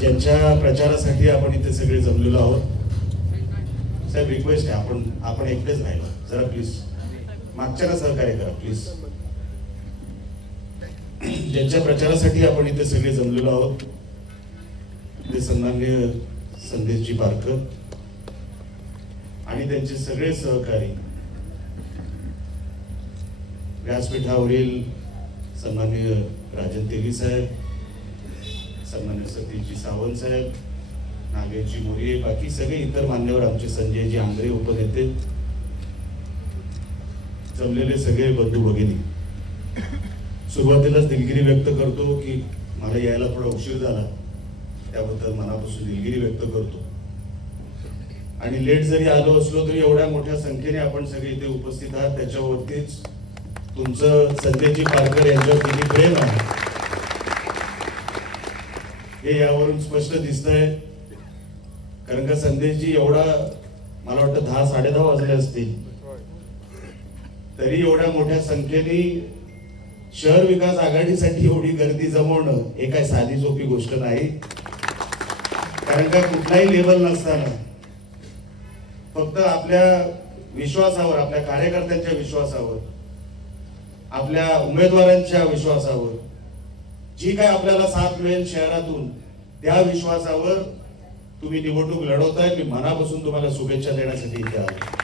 ज्यांच्या प्रचारासाठी आपण इथे सगळे जमलेलो आहोत, साहेब रिक्वेस्ट आहे, आपण एकटेच राहिला जरा प्लीज, मागच्याला सहकार्य करा प्लीज. ज्यांच्या प्रचारासाठी आपण इथे सगळे जमलेलो आहोत ते सन्माननीय संदेशजी पारकर आणि त्यांचे सगळे सहकारी, व्यासपीठावरील सन्माननीय राजन तेली साहेब, सन्माननीय सतीशजी सावंत साहेब, नागेशजी मोरे, बाकी सगळे इतर मान्यवर, आमचे संजयजी आंग्रे उपनेते, जमलेले सगळे बंधू भगिनी, सुरुवातीलाच दिलगिरी व्यक्त करतो की मला यायला थोडा उशीर झाला, त्याबद्दल मनापासून दिलगिरी व्यक्त करतो. आणि लेट जरी आलो असलो तरी एवढ्या मोठ्या संख्येने आपण सगळे इथे उपस्थित आहात, त्याच्यावरतीच तुमचं संदेशजी पारकर यांच्यावर किती प्रेम आहे हे यावरून स्पष्ट दिसतंय. कारण का संदेशजी एवढा, मला वाटतं 10-10:30 वाजले असतील तरी एवढ्या मोठ्या संख्येने शहर विकास आघाडीसाठी एवढी गर्दी जमवणं हे काय साधी सोपी गोष्ट नाही. कारण का कुठलाही लेवल नसताना फक्त आपल्या विश्वासावर, आपल्या कार्यकर्त्यांच्या विश्वासावर, आपल्या उमेदवारांच्या विश्वासावर जी काय आपल्याला साथ मिळेल शहरातून, त्या विश्वासावर तुम्ही निवडणूक लढवताय. मी मनापासून तुम्हाला शुभेच्छा देण्यासाठी इथे आलो.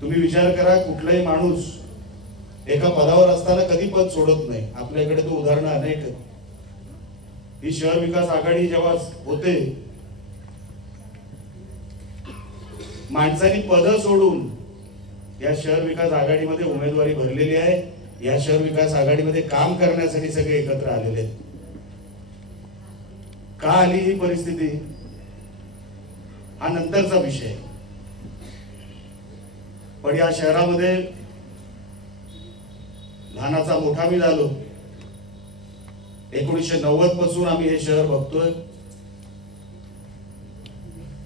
तुम्ही विचार करा, कुठलाही माणूस एका पदावर असताना कधी पद सोडत नाही. आपल्याकडे तो उदाहरणं अनेक आहेत. ही शहर विकास आघाडी जेव्हा होते, माणसांनी पद सोडून या शहर विकास आघाडीमध्ये उमेदवारी भरलेली आहे. या शहर विकास आघाडीमध्ये काम करण्यासाठी सगळे एकत्र आलेले आहेत. का आली ही परिस्थिती हा नंतरचा विषय, पण या शहरामध्ये लहानाचा मोठा मी झालो. 1990 पासून आम्ही हे शहर बघतोय.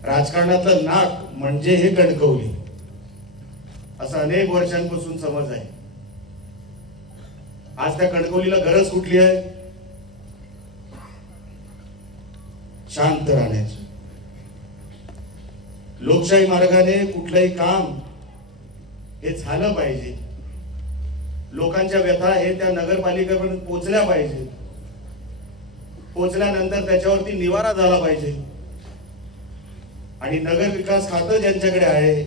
राजकारणातलं नाक म्हणजे हे कणकवली, असं अनेक वर्षांपासून समज आहे. आज त्या कणकवलीला गरज कुठली आहे? शांत राहण्याची. लोकशाही मार्गाने कुठलंही काम हे झालं पाहिजे. लोकांच्या व्यथा हे त्या नगरपालिकेपर्यंत पोहोचल्या पाहिजे. पोहोचल्यानंतर त्याच्यावरती निवारा झाला पाहिजे. आणि नगर विकास खातं ज्यांच्याकडे आहे,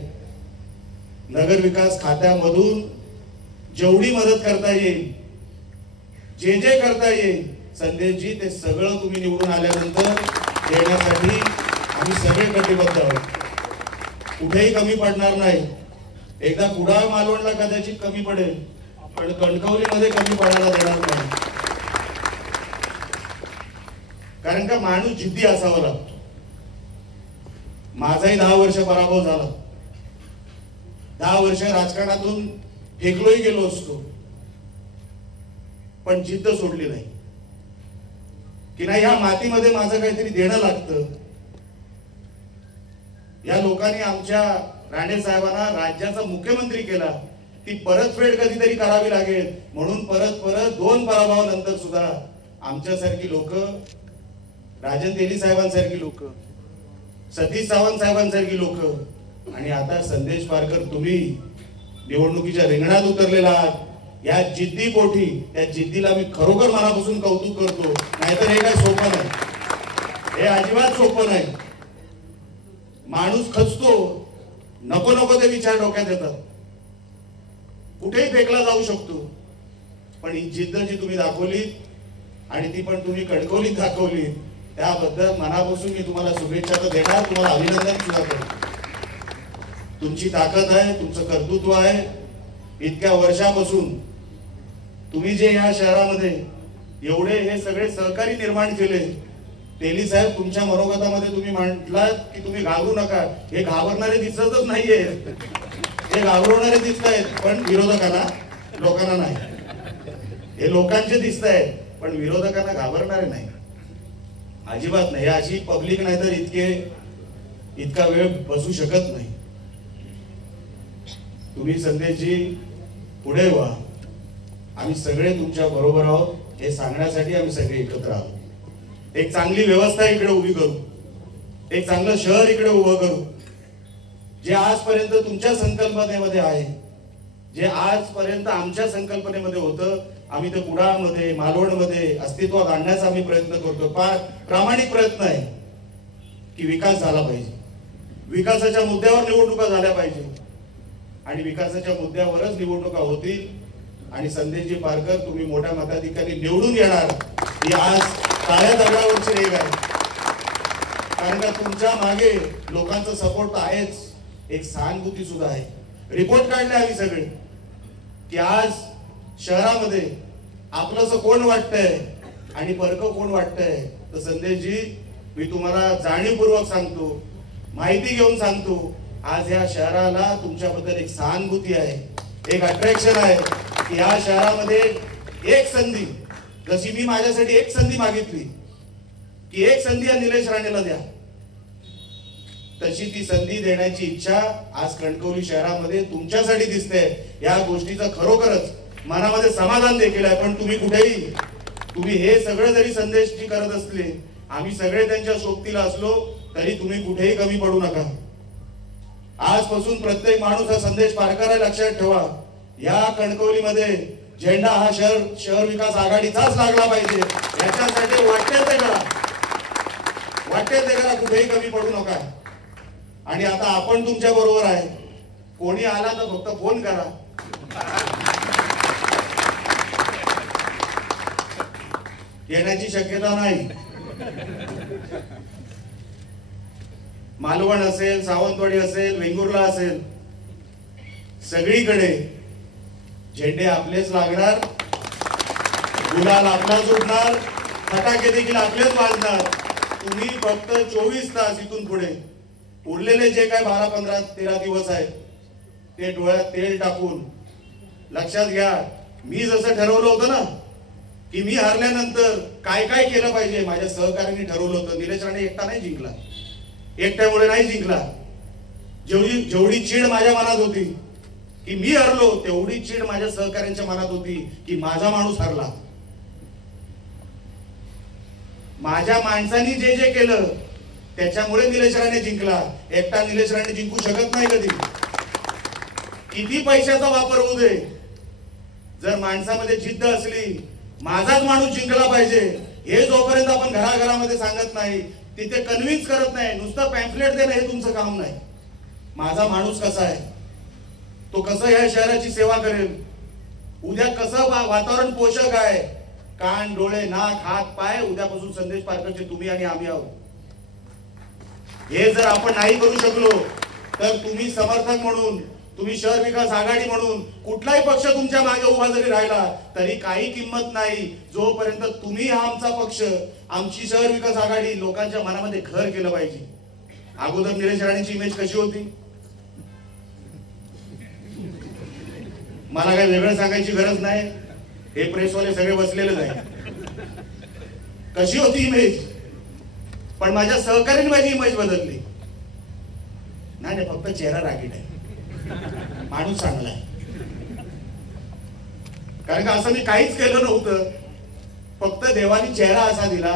नगर विकास खात्यामधून जेवढी मदत करता येईल, जे जे करता येईल, संदेशजी ते सगळं तुम्ही निवडून आल्यानंतर देण्यासाठी आम्ही सगळे कटिबद्ध आहोत. कुठेही कमी पडणार नाही. एकदा कुडाळ मालवणला कदाचित कमी पडेल, पण कणकवलीमध्ये कमी पडायला देणार नाही. कारण का माणूस जिद्दी असावा लागतो. माझाही 10 वर्ष पराभव झाला. 10 वर्ष राजकारणातून फेकलोही गेलो असतो, पण जिद्द सोडली नाही की नाही, ह्या मातीमध्ये माझं काहीतरी देणं लागतं. या लोकांनी आमच्या राणे साहेबांना राज्याचा मुख्यमंत्री केला, ती परतफेड कधीतरी करावी लागेल म्हणून परत 2 पराभवानंतर सुद्धा आमच्यासारखी लोक, राजन तेली साहेबांसारखी लोक, सतीश सावंत साहेबांसारखी लोक आणि आता संदेश पारकर, तुम्ही निवडणुकीच्या रिंगणात उतरलेला आहात. या जिद्दीपोटी, त्या जिद्दीला मी खरोखर मनापासून कौतुक करतो. नाहीतर हे काय सोपं नाही, हे अजिबात सोपं नाही. माणूस खचतो, नको नको ते विचार डोक्यात येतात, कुठेही फेकला जाऊ शकतो. पण ही जिद्द जी तुम्ही दाखवली आणि ती पण तुम्ही कणकवलीत दाखवली, त्याबद्दल मनापासून मी तुम्हाला शुभेच्छा तर देणार, तुम्हाला अभिनंदन सुद्धा करतो. तुमची ताकद आहे, तुमचं कर्तृत्व आहे. इतक्या वर्षापासून तुम्ही जे या शहरामध्ये एवढे हे सगळे सहकारी निर्माण केले, तेली साहेब, तुमच्या मनोगतामध्ये तुम्ही म्हटलात की तुम्ही घाबरू नका. हे घाबरणारे दिसतच नाहीये, हे घाबरवणारे दिसत आहेत, पण विरोधकांना, लोकांना नाही. हे लोकांचे दिसत आहेत, पण विरोधकांना घाबरणारे नाही, अजिबात नाही. अशी पब्लिक नाही तर इतका वेळ बसू शकत नाही. तुम्ही संदेशजी पुढे व्हा, आम्ही सगळे तुमच्या बरोबर आहोत. हे सांगण्यासाठी आम्ही सगळे एकत्र आलो. एक चांगली व्यवस्था इकडे उभी करू, एक चांगलं शहर इकडे उभं करू, जे आजपर्यंत तुमच्या संकल्पनेमध्ये आहे, जे आजपर्यंत आमच्या संकल्पनेमध्ये होतं. आम्ही ते कुडाळमध्ये, मालवणमध्ये अस्तित्वात आणण्याचा आम्ही प्रयत्न करतो. प्रामाणिक प्रयत्न आहे की विकास झाला पाहिजे, विकासाच्या मुद्द्यावर निवडणुका झाल्या पाहिजे आणि विकासाच्या मुद्द्यावरच निवडणुका होतील. आणि संदेशजी पारकर तुम्ही मोठ्या मताधिकारी निवडून येणार ही आज काळ्या दगडावरची रेघ आहे. कारण का तुमच्या मागे लोकांचा सपोर्ट आहेच, एक सहानुभूती सुद्धा आहे. रिपोर्ट काढले आम्ही सगळे की आज शहरामध्ये आपलंसं कोण वाटतंय आणि परकं कोण वाटतंय. तर संदेशजी मी तुम्हाला जाणीवपूर्वक सांगतो, माहिती घेऊन सांगतो, आज या शहराला तुमच्याबद्दल एक सहानुभूती आहे, एक अट्रॅक्शन आहे की या शहरामध्ये एक संधी, जशी मी माझ्यासाठी एक संधी मागितली की एक संधी या निलेश राणेला द्या, तशी ती संधी देण्याची इच्छा आज कणकवली शहरामध्ये तुमच्यासाठी दिसते. या गोष्टीचं खरोखरच मनामध्ये समाधान देखील आहे. पण तुम्ही हे सगळं जरी संदेशजी करत असले, आम्ही सगळे त्यांच्या सोबतीला असलो तरी तुम्ही कुठेही कमी पडू नका. आजपासून प्रत्येक माणूस हा संदेश पारकर लक्षात ठेवा. या कणकवलीमध्ये झेंडा हा शहर विकास आघाडीचाच लागला पाहिजे. याच्यासाठी वाटते ते करा, कुठेही कमी पडू नका. आणि आता आपण तुमच्या बरोबर आहे. कोणी आला तर फक्त फोन करा. येण्याची शक्यता नाही. मालवण असेल, सावंतवाडी असेल, वेंगुर्ला असेल, सगळीकडे झेंडे आपलेच लागणार, गुलाल आपलाच उडणार, फटाके देखील आपलेच वाजणार. तुम्ही फक्त 24 तास इथून पुढे उरलेले जे काय 12, 15, 13 दिवस आहेत ते डोळ्यात तेल टाकून लक्षात घ्या. मी जसं ठरवलं होतं ना की मी हरल्यानंतर काय काय केलं पाहिजे, माझ्या सहकार्यांनी ठरवलं होतं. निलेश राणे एकटा नाही जिंकला, एकट्यामुळे नाही जिंकला. जेवढी चीड माझ्या मनात होती की मी हरलो, तेवढी चीड माझ्या सहकार्यांच्या मनात होती की माझा माणूस हरला. माझ्या माणसांनी जे जे केलं त्याच्यामुळे निलेश राणे जिंकला. एकटा निलेश राणे जिंकू शकत नाही कधी. किती पैशाचा वापर होऊ दे, जर माणसामध्ये जिद्द असली, माझाच माणूस जिंकला पाहिजे, हे जोपर्यंत आपण घराघरामध्ये सांगत नाही, तिथे कन्व्हिन्स करत नाही, नुसतं पॅम्फलेट देणं हे तुमचं काम नाही. माझा माणूस कसा आहे, तो कसं या शहराची सेवा करेल, उद्या कसं वातावरण पोषक आहे, कान, डोळे, नाक, हात, पाय उद्यापासून संदेश पारकरचे तुम्ही आणि आम्ही आहोत. हे जर आपण नाही करू शकलो तर तुम्ही समर्थक म्हणून, तुम्ही शहर विकास आघाडी म्हणून कुठलाही पक्ष तुमच्या मागे उभा जरी राहिला तरी काही किंमत नाही, जोपर्यंत तुम्ही हा आमचा पक्ष, आमची शहर विकास आघाडी लोकांच्या मनामध्ये घर केलं पाहिजे. अगोदर निलेश राणेची इमेज कशी होती, मला काही वेगळं सांगायची गरज नाही, हे प्रेसवाले सगळे बसलेलेच आहे. कशी होती इमेज, पण माझ्या सहकार्याने माझी इमेज बदलली. नाही, फक्त चेहरा रागीट आहे, माणूस चांगला आहे. कारण का असं मी काहीच केलं नव्हतं, फक्त देवानी चेहरा असा दिला,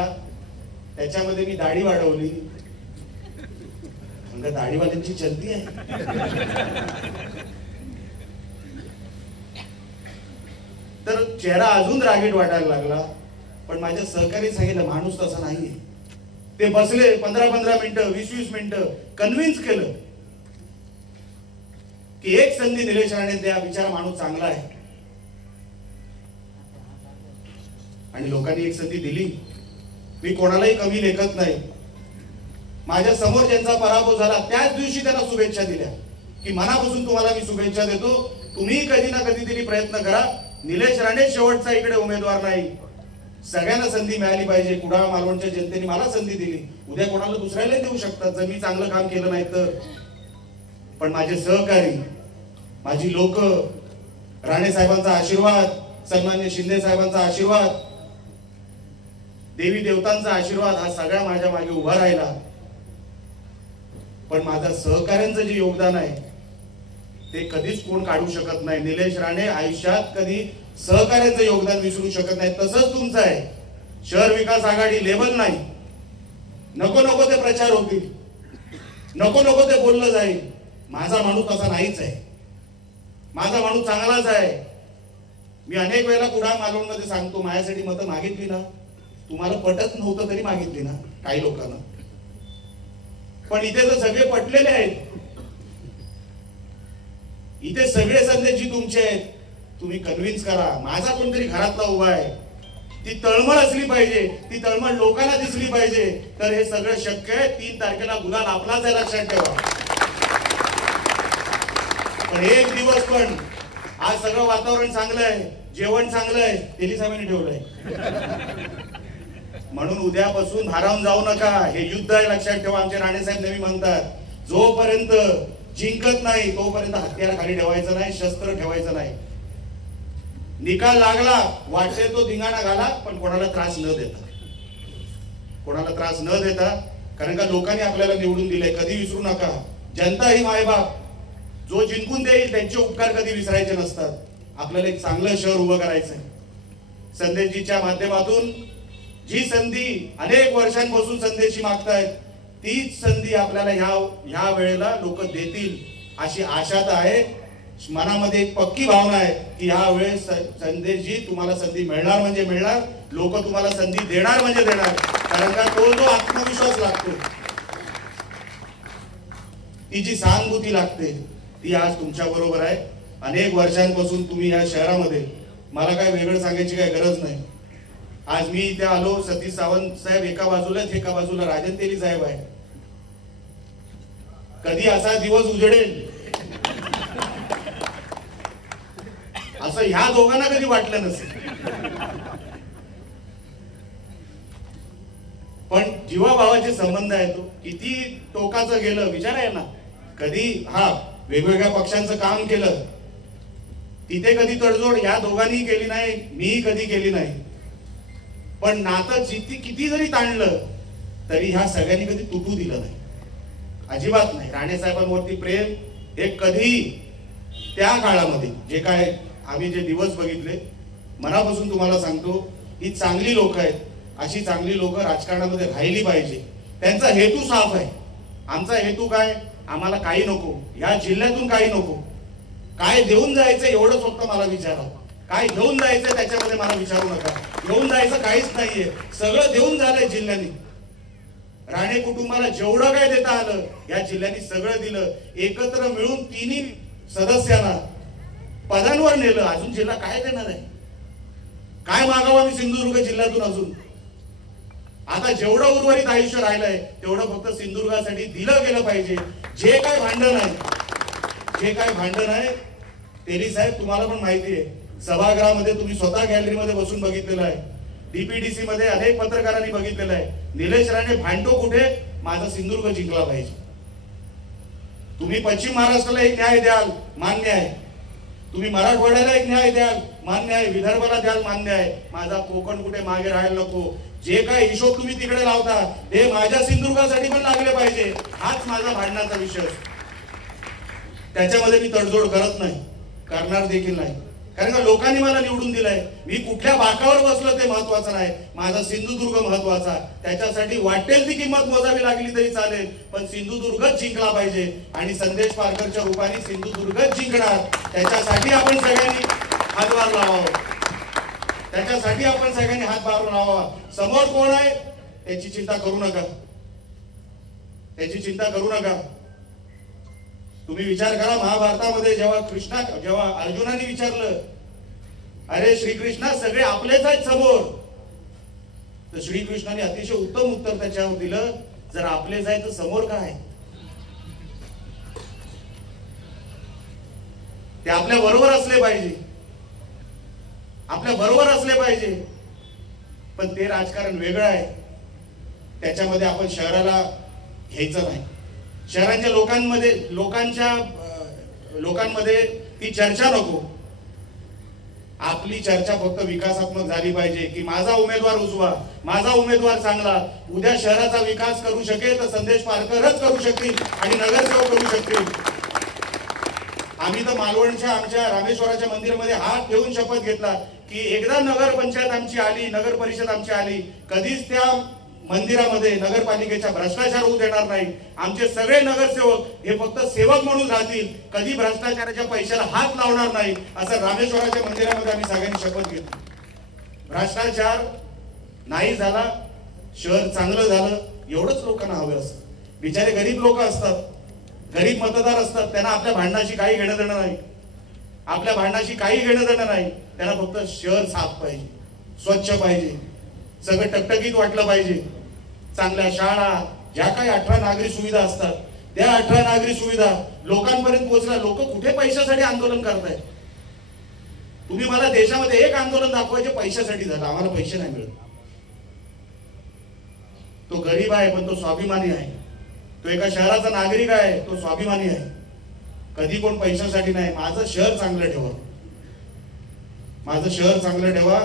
त्याच्यामध्ये मी दाढी वाढवली. म्हणजे दाढीवाल्यांची चलती आहे. तर चेहरा अजून रागीट वाटायला लागला. पण माझ्या सहकारी सांगितलं माणूस तसा नाहीये. ते बसले 15-15 मिनिटं, 20-20 मिनिटं कन्व्हिन्स केलं की एक संधी निलेश राणे द्या, बिचारा माणूस चांगला आहे. आणि लोकांनी एक संधी दिली. मी कोणालाही कमी लेखत नाही. माझ्या समोर ज्यांचा पराभव झाला त्याच दिवशी त्यांना शुभेच्छा दिल्या की मनापासून तुम्हाला मी शुभेच्छा देतो, तुम्ही कधी ना कधीतरी प्रयत्न करा. निलेश राणे शेवटचा इकडे उमेदवार नाही, सगळ्यांना संधी मिळाली पाहिजे. कुडाळ मालवणच्या जनतेने मला संधी दिली, उद्या कोणाला दुसऱ्याला देऊ शकतात जर मी चांगलं काम केलं नाही तर. पण माझे सहकारी, माझी लोक, राणे साहेबांचा आशीर्वाद, सन्मान्य शिंदे साहेबांचा आशीर्वाद, देवी देवतांचा आशीर्वाद हा सगळा माझ्या मागे उभा राहिला. पण माझ्या सहकाऱ्यांचं जे योगदान आहे ते कधीच कोण काढू शकत नाही. निलेश राणे आयुष्यात कधी सहकार्याचं योगदान विसरू शकत नाही. तसंच तुमचं आहे. शहर विकास आघाडी लेबल नाही. नको नको ते प्रचार होतील, नको नको ते बोललं जाईल. माझा माणूस तसा नाहीच आहे. माझा माणूस चांगलाच आहे. मी अनेक वेळेला कुडाळ मालवणमध्ये सांगतो, माझ्यासाठी मतं मागितली ना, तुम्हाला पटत नव्हतं तरी मागितली ना काही लोकांना, पण इथे तर सगळे पटलेले आहेत. इथे सगळे संदेशजी तुमचे आहेत. तुम्ही कन्व्हिन्स करा. माझा कोणतरी घरातला उभा आहे, ती तळमळ असली पाहिजे, ती तळमळ लोकांना दिसली पाहिजे, तर हे सगळं शक्य आहे. 3 तारखेला गुलाल आपलाच आहे, लक्षात ठेवा. पण एक दिवस पण आज सगळं वातावरण चांगलं आहे, जेवण चांगलं आहे, तेली साहेबांनी ठेवलंय. म्हणून उद्यापासून भारावून जाऊ नका. हे युद्ध आहे, लक्षात ठेवा. आमचे राणेसाहेब नेहमी म्हणतात, जोपर्यंत जिंकत नाही तोपर्यंत हत्यार खाली ठेवायचं नाही, शस्त्र ठेवायचं नाही. निकाल लागला, वाटते तो धिंगाणा घाला, पण कोणाला त्रास न देता, कोणाला त्रास न देता. कारण का लोकांनी आपल्याला निवडून दिले, कधी विसरू नका. जनता ही मायबाप. जो जिंकून देईल त्यांचे उपकार कधी विसरायचे नसतात. आपल्याला एक चांगलं शहर उभं करायचंय. संदेशजीच्या माध्यमातून जी संधी अनेक वर्षांपासून संदेशी मागतायत, तीच संधी आपल्याला ह्या वेळेला लोक देतील अशी आशा तर आहे. मनामध्ये एक पक्की भावना आहे की ह्या वेळेस संदेशजी तुम्हाला संधी मिळणार म्हणजे मिळणार, लोक तुम्हाला संधी देणार म्हणजे देणार. कारण का तो जो आत्मविश्वास लागतो, ती जी सहानुभूती लागते, ती आज तुमच्या बरोबर आहे. अनेक वर्षांपासून तुम्ही या शहरामध्ये, मला काय वेगळं सांगायची काय गरज नाही. आज मी इथे आलो, सतीश सावंत साहेब एका बाजूला, एका बाजूला राजन तेली साहेब आहे. कधी असा दिवस उजडेल असं ह्या दोघांना कधी वाटलं नसेल. पण जीवाभावाचे संबंध आहे, तो किती टोकाचं गेलं विचार आहे ना. कधी वेगवेगळ्या पक्षांचं काम केलं, तिथे कधी तडजोड या दोघांनी केली नाही, मी कधी केली नाही. पण नातं किती जरी ताणलं तरी ह्या सगळ्यांनी कधी तुटू दिलं नाही, अजिबात नाही. राणे साहेबांवरती प्रेम हे कधी त्या काळामध्ये जे काय आम्ही जे दिवस बघितले, मनापासून तुम्हाला सांगतो, ही चांगली लोक आहेत. अशी चांगली लोक राजकारणामध्ये राहिली पाहिजे. त्यांचा हेतू साफ आहे. आमचा हेतू काय? आम्हाला काही नको, या जिल्ह्यातून काही नको. काय देऊन जायचं एवढंच फक्त मला विचारा. काय घेऊन जायचं त्याच्यामध्ये मला विचारू नका. घेऊन जायचं काहीच नाहीये, सगळं देऊन झालंय जिल्ह्याने. राणे कुटुंबाला जेवढं काय देता आलं या जिल्ह्याने सगळं दिलं. एकत्र मिळून तिन्ही सदस्यांना पदांवर नेलं. अजून जिल्हा काय देणार आहे? काय मागावं आम्ही सिंधुदुर्ग जिल्ह्यातून अजून? आता जेवढं उर्वरित आयुष्य राहिलंय तेवढं फक्त सिंधुदुर्गासाठी दिलं गेलं पाहिजे. जे काय भांडण आहे, तेली साहेब तुम्हाला पण माहिती आहे, सभागृहामध्ये तुम्ही स्वतः गॅलरीमध्ये बसून बघितलेलं आहे. डीपीडीसी मध्ये अनेक पत्रकारांनी बघितलेलं आहे. निलेश राणे भांडतो कुठे? माझा सिंधुदुर्ग जिंकला पाहिजे. तुम्ही पश्चिम महाराष्ट्राला एक न्याय द्याल, मान्य आहे. तुम्ही मराठवाड्याला एक न्याय द्याल, मान्य आहे. विदर्भाला द्याल, मान्य आहे. माझा कोकण कुठे मागे राहायला नको. जे काय हिशोब तुम्ही तिकडे लावता ते माझ्या सिंधुदुर्गासाठी पण लागले पाहिजे. हाच माझा भांडणाचा विषय. त्याच्यामध्ये मी तडजोड करत नाही, करणार देखील नाही. कारण का लोकांनी मला निवडून दिलंय. मी कुठल्या बाकावर बसलो ते महत्वाचं नाही, माझा सिंधुदुर्ग महत्वाचा. त्याच्यासाठी वाटेल ती किंमत मोजावी लागली तरी चालेल, पण सिंधुदुर्गच जिंकला पाहिजे. आणि संदेश पारकरच्या रूपाने सिंधुदुर्गच जिंकणार. त्याच्यासाठी आपण सगळ्यांनी हातभार लावावा. त्याच्यासाठी आपण सगळ्यांनी हातभार लावावा. समोर कोण आहे त्याची चिंता करू नका, त्याची चिंता करू नका. तुम्ही विचार करा, महाभारतामध्ये जेव्हा अर्जुनाने विचारलं, अरे श्रीकृष्णा सगळे आपलेच आहेत समोर, तर श्रीकृष्णाने अतिशय उत्तम उत्तर त्याच्यावर दिलं, जर आपलेच आहे तर समोर काय? ते आपल्या बरोबर असले पाहिजे, आपल्या बरोबर असले पाहिजे. पण ते राजकारण वेगळं आहे. त्याच्यामध्ये आपण शहराला घ्यायचं नाही. शहरांच्या लोकांमध्ये ती चर्चा नको. आपली चर्चा फक्त विकासात्मक झाली पाहिजे की माझा उमेदवार उजवा, माझा उमेदवार चांगला. उद्या शहराचा विकास करू शकेल तर संदेश पारकरच करू शकतील आणि नगरसेवक करू शकतील. आम्ही तर मालवणच्या आमच्या रामेश्वराच्या मंदिरामध्ये हात ठेवून शपथ घेतला की एकदा नगर पंचायत आमची आली, नगर परिषद आमची आली, कधीच त्या मंदिरामध्ये नगरपालिकेचा भ्रष्टाचार होऊ देणार नाही. आमचे सगळे नगरसेवक हे फक्त सेवक म्हणून राहतील, कधी भ्रष्टाचाराच्या पैशाला हात लावणार नाही, असं रामेश्वराच्या मंदिरामध्ये आम्ही सगळ्यांनी शपथ घेतली. भ्रष्टाचार नाही झाला, शहर चांगलं झालं, एवढंच लोकांना हवं असतं. बिचारे गरीब लोक असतात, गरीब मतदार असतात, त्यांना आपल्या भांडणाशी काही घेणं देणं नाही, आपल्या भांडणाशी काही घेणं देणं नाही. त्यांना फक्त शहर साफ पाहिजे, स्वच्छ पाहिजे, सगळं टकटकीत वाटलं पाहिजे. चांगल्या शाळा, ज्या काही 18 नागरी सुविधा असतात, त्या 18 नागरी सुविधा लोकांपर्यंत पोहोचल्या. लोक कुठे पैशासाठी आंदोलन करतायत? तुम्ही मला देशामध्ये एक आंदोलन दाखवायचे पैशासाठी झालं, आम्हाला पैसे नाही मिळत. तो गरीब आहे पण तो स्वाभिमानी आहे, तो एका शहराचा नागरिक आहे, तो स्वाभिमानी आहे. कधी कोण पैशासाठी नाही. माझं शहर चांगलं ठेवा, माझं शहर चांगलं ठेवा,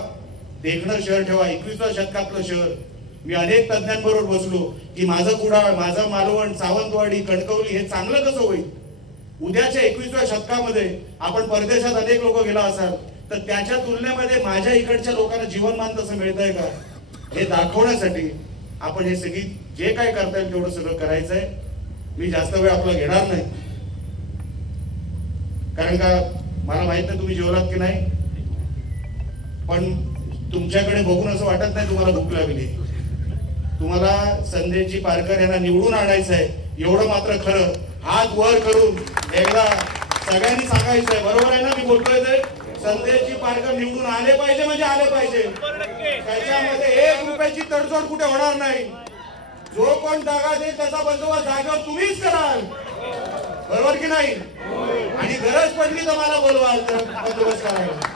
देखणं शहर ठेवा. 21व्या शतकातलं शहर. मी अनेक तज्ञांबरोबर बसलो की माझं कुडाळ, माझं मालवण, सावंतवाडी, कणकवली हे चांगलं कसं होईल. उद्याच्या 21व्या शतकामध्ये आपण परदेशात अनेक लोक गेला असाल तर त्याच्या तुलनेमध्ये माझ्या इकडच्या लोकांना जीवनमान तसं मिळतंय का हे दाखवण्यासाठी आपण हे सगळी जे काय करता येईल तेवढं सगळं करायचंय. मी जास्त वेळ आपला घेणार नाही, कारण का मला माहित नाही तुम्ही जेवलात की नाही, पण तुमच्याकडे बघून असं वाटत नाही तुम्हाला भूक लागली. तुम्हाला संदेशजी पारकर यांना निवडून आणायचं आहे, एवढं मात्र खरं. हात वर करून एकदा सगळ्यांनी सांगायचंय, बरोबर आहे ना मी बोलतोय ते? संदेशजी पारकर निवडून आले पाहिजे म्हणजे आले पाहिजे. त्याच्यामध्ये 1 रुपयाची तडजोड कुठे होणार नाही. जो कोण जागा देईल त्याचा बंदोबस्त जागेवर तुम्हीच कराल, बरोबर की नाही? आणि गरज पडली तर मला बोलवाल तर बंदोबस्त करायला.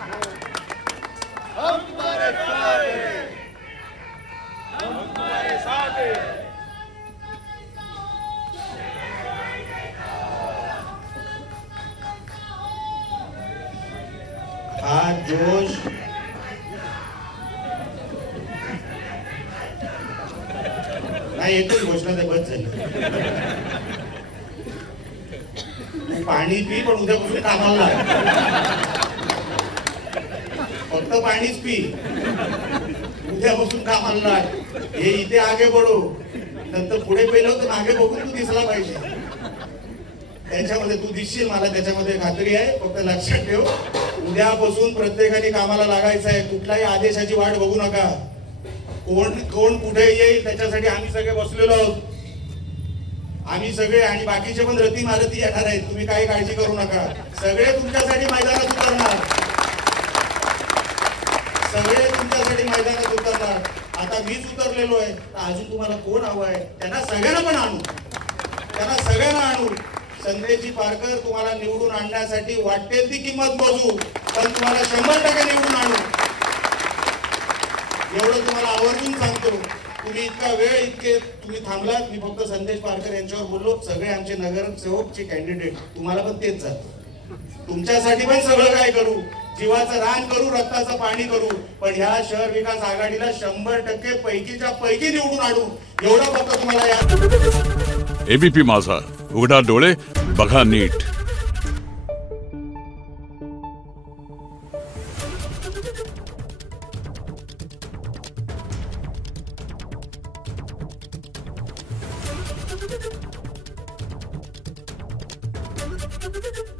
हा जोश नाही येतोच, घोषणा ते बंद झाली. तू पाणी पी पण उद्यापासून कामाला लाग, फक्त पाणीच पी, उद्यापासून कामाला लाग. हे इथे आगे बढो, नंतर पुढे पेलो तर मागे बघून तू दिसला पाहिजे. त्याच्यामध्ये तू दिसशील, मला त्याच्यामध्ये खात्री आहे. फक्त लक्षात ठेव, उद्यापासून प्रत्येकाने कामाला लागायचं आहे. कुठल्याही आदेशाची वाट बघू नका. कोण कुठे येईल त्याच्यासाठी आम्ही सगळे बसलेलो आहोत. आम्ही सगळे आणि बाकीचे पण रती मारती येणार आहेत. तुम्ही काही काळजी करू नका. सगळे तुमच्यासाठी मैदानात उतरणार, सगळे तुमच्यासाठी मैदानात उतरणार. आता मीच उतरलेलो आहे, अजून तुम्हाला कोण हवं आहे? त्यांना सगळ्यांना पण आणू, त्यांना सगळ्यांना आणू. संदेशजी पारकर तुम्हाला निवडून आणण्यासाठी वाटेल ती किंमत मोजू, पण तुम्हाला 100% निवडून आणू, एवढं तुम्हाला आवर्जून सांगतो. तुम्ही इतका वेळ इतके तुम्ही थांबलात. मी फक्त संदेश पारकर यांच्यावर बोललो. सगळे आमचे नगरसेवकचे कॅन्डिडेट तुम्हाला पण तेच जातं. तुमच्यासाठी पण सगळं काय करू, जीवाचं रान करू, रक्ताचं पाणी करू, पण ह्या शहर विकास आघाडीला 100% पैकीच्या पैकी निवडून आणू, एवढं फक्त तुम्हाला या. एबीपी माझा, उघडा डोळे बघा नीट. Thank you.